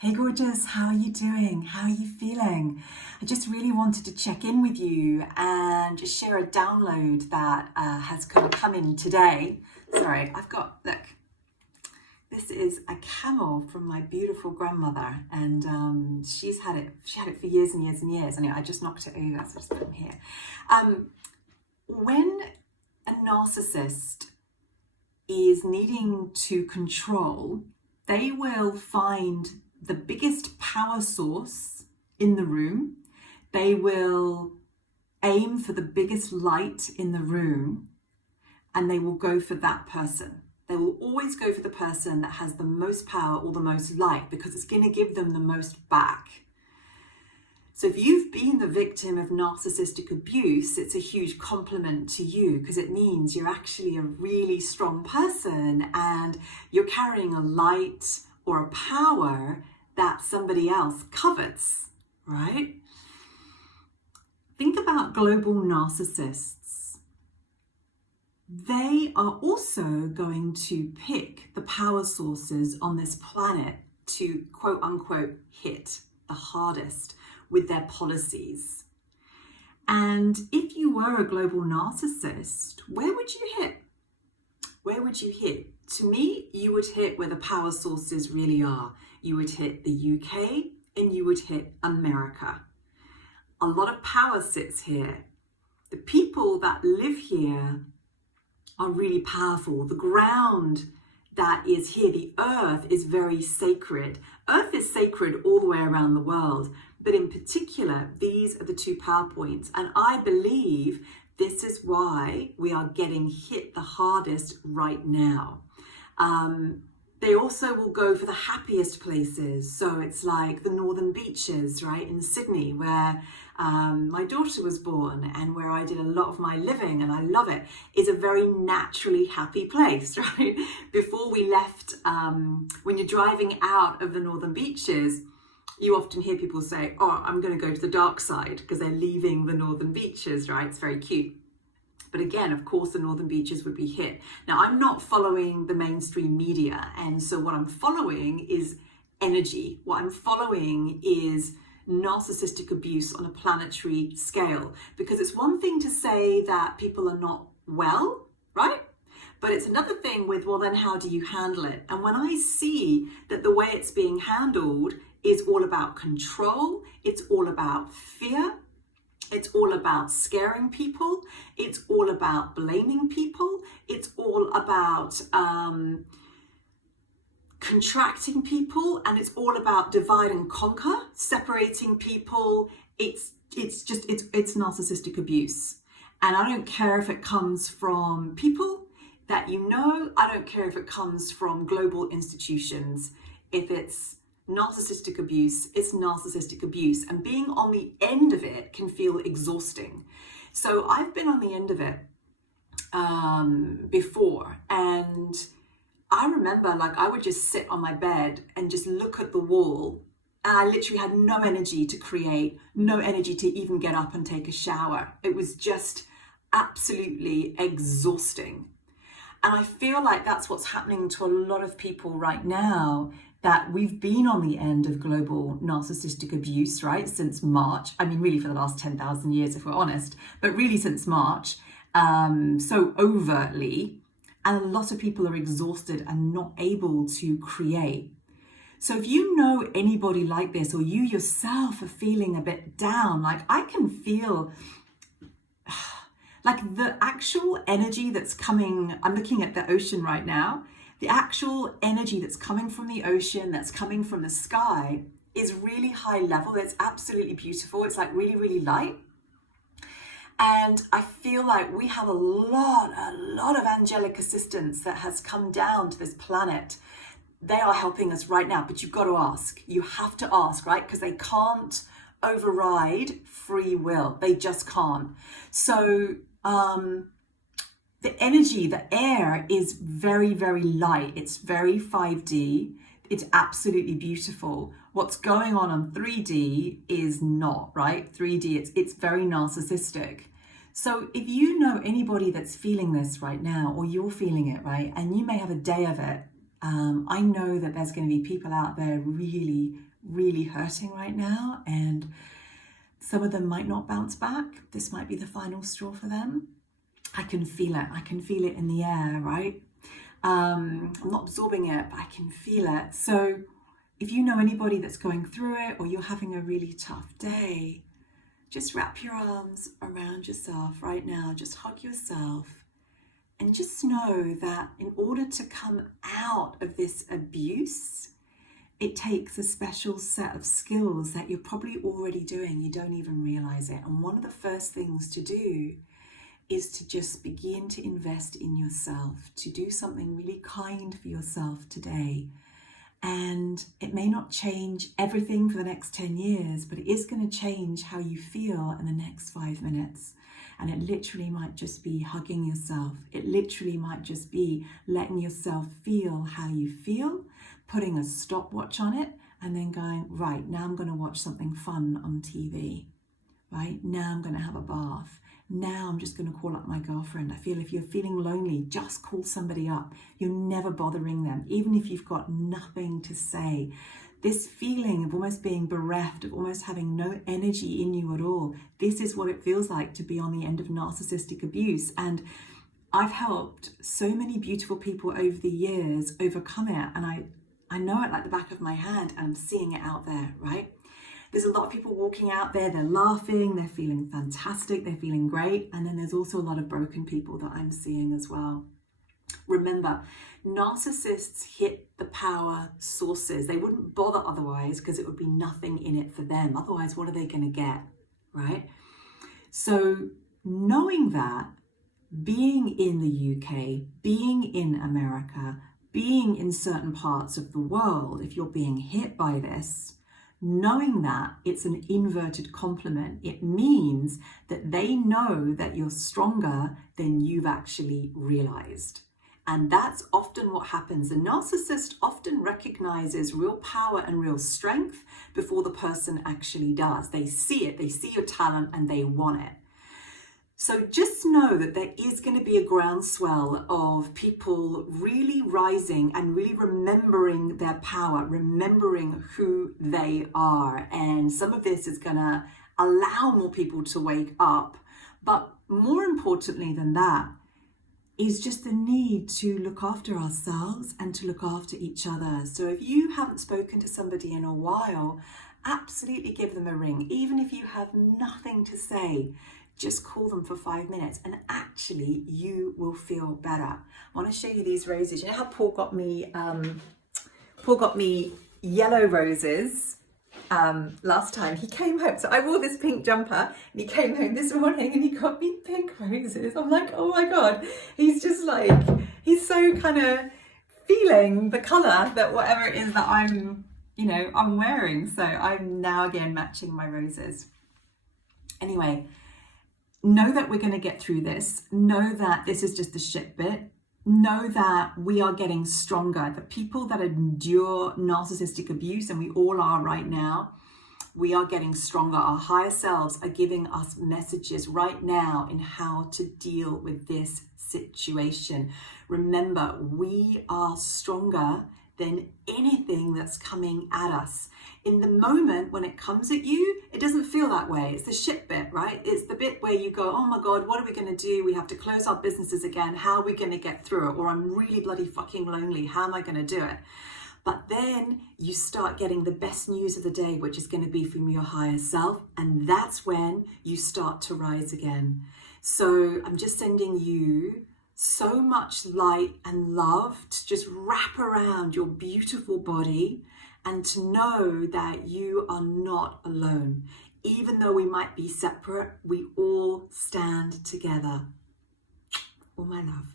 Hey gorgeous, how are you doing? How are you feeling? I just really wanted to check in with you and just share a download that has kind of come in today. Sorry, look, this is a camel from my beautiful grandmother, and she had it for years and years and years. Anyway, I just knocked it over, so just put them here. When a narcissist is needing to control, they will find the biggest power source in the room. They will aim for the biggest light in the room, and they will go for that person. They will always go for the person that has the most power or the most light, because it's going to give them the most back. So if you've been the victim of narcissistic abuse, it's a huge compliment to you, because it means you're actually a really strong person and you're carrying a light or a power that somebody else covets, right? Think about global narcissists. They are also going to pick the power sources on this planet to quote unquote hit the hardest with their policies. And if you were a global narcissist, where would you hit? Where would you hit? To me, you would hit where the power sources really are. You would hit the UK and you would hit America. A lot of power sits here. The people that live here are really powerful. The ground that is here, the earth, is very sacred. Earth is sacred all the way around the world, but in particular, these are the two power points. And I believe this is why we are getting hit the hardest right now. They also will go for the happiest places. So it's like the northern beaches, right, in Sydney, where my daughter was born and where I did a lot of my living, and I love it. It's a very naturally happy place, right? Before we left, when you're driving out of the northern beaches, you often hear people say, oh, I'm going to go to the dark side, because they're leaving the northern beaches, right? It's very cute. But again, of course, the northern beaches would be hit. Now, I'm not following the mainstream media. And so what I'm following is energy. What I'm following is narcissistic abuse on a planetary scale. Because it's one thing to say that people are not well, right? But it's another thing with, well, then how do you handle it? And when I see that the way it's being handled is all about control, it's all about fear, it's all about scaring people, it's all about blaming people, it's all about contracting people, and it's all about divide and conquer, separating people. It's narcissistic abuse. And I don't care if it comes from people that you know, I don't care if it comes from global institutions. If it's narcissistic abuse, it's narcissistic abuse, and being on the end of it can feel exhausting. So I've been on the end of it before, and I remember, like, I would just sit on my bed and just look at the wall, and I literally had no energy to create, no energy to even get up and take a shower. It was just absolutely exhausting. And I feel like that's what's happening to a lot of people right now, that we've been on the end of global narcissistic abuse, right, since March. I mean, really for the last 10,000 years, if we're honest, but really since March, so overtly. And a lot of people are exhausted and not able to create. So if you know anybody like this, or you yourself are feeling a bit down, like I can feel like the actual energy that's coming, I'm looking at the ocean right now, the actual energy that's coming from the ocean, that's coming from the sky, is really high level. It's absolutely beautiful. It's like really, really light. And I feel like we have a lot of angelic assistance that has come down to this planet. They are helping us right now, but you've got to ask. You have to ask, right? Because they can't override free will. They just can't. So, the energy, the air is very, very light. It's very 5D. It's absolutely beautiful. What's going on 3D is not, right? 3D, it's very narcissistic. So if you know anybody that's feeling this right now, or you're feeling it, right, and you may have a day of it, I know that there's going to be people out there really really hurting right now, and some of them might not bounce back. This might be the final straw for them. I can feel it. I can feel it in the air, right? I'm not absorbing it, but I can feel it. So if you know anybody that's going through it, or you're having a really tough day, just wrap your arms around yourself right now. Just hug yourself, and just know that in order to come out of this abuse, it takes a special set of skills that you're probably already doing. You don't even realize it. And one of the first things to do is to just begin to invest in yourself, to do something really kind for yourself today. And it may not change everything for the next 10 years, but it is going to change how you feel in the next 5 minutes. And it literally might just be hugging yourself. It literally might just be letting yourself feel how you feel, putting a stopwatch on it, and then going, right, now I'm going to watch something fun on TV. Right, now I'm going to have a bath. Now I'm just going to call up my girlfriend. I feel if you're feeling lonely, just call somebody up. You're never bothering them, even if you've got nothing to say. This feeling of almost being bereft, of almost having no energy in you at all, this is what it feels like to be on the end of narcissistic abuse. And I've helped so many beautiful people over the years overcome it. And I know it like the back of my hand, and I'm seeing it out there, right? There's a lot of people walking out there, they're laughing, they're feeling fantastic, they're feeling great. And then there's also a lot of broken people that I'm seeing as well. Remember, narcissists hit the power sources. They wouldn't bother otherwise, because it would be nothing in it for them. Otherwise, what are they going to get, right? So knowing that, being in the UK, being in America, being in certain parts of the world, if you're being hit by this, knowing that it's an inverted compliment, it means that they know that you're stronger than you've actually realized. And that's often what happens. The narcissist often recognizes real power and real strength before the person actually does. They see it, they see your talent, and they want it. So just know that there is going to be a groundswell of people really rising and really remembering their power, remembering who they are. And some of this is going to allow more people to wake up. But more importantly than that is just the need to look after ourselves and to look after each other. So if you haven't spoken to somebody in a while, absolutely give them a ring. Even if you have nothing to say, just call them for 5 minutes, and actually you will feel better. I want to show you these roses. You know how Paul got me yellow roses last time he came home. So I wore this pink jumper, and he came home this morning and he got me pink roses. I'm like, oh my God, he's just like, he's so kind of feeling the color that whatever it is that I'm wearing. So I'm now again matching my roses. Anyway, know that we're going to get through this. Know that this is just the shit bit. Know that we are getting stronger. The people that endure narcissistic abuse, and we all are right now, we are getting stronger. Our higher selves are giving us messages right now in how to deal with this situation. Remember, we are stronger than anything that's coming at us. In the moment when it comes at you, it doesn't feel that way. It's the shit bit, right? It's the bit where you go, oh my God, what are we going to do? We have to close our businesses again. How are we going to get through it? Or I'm really bloody fucking lonely. How am I going to do it? But then you start getting the best news of the day, which is going to be from your higher self. And that's when you start to rise again. So I'm just sending you so much light and love to just wrap around your beautiful body, and to know that you are not alone. Even though we might be separate, we all stand together. All my love.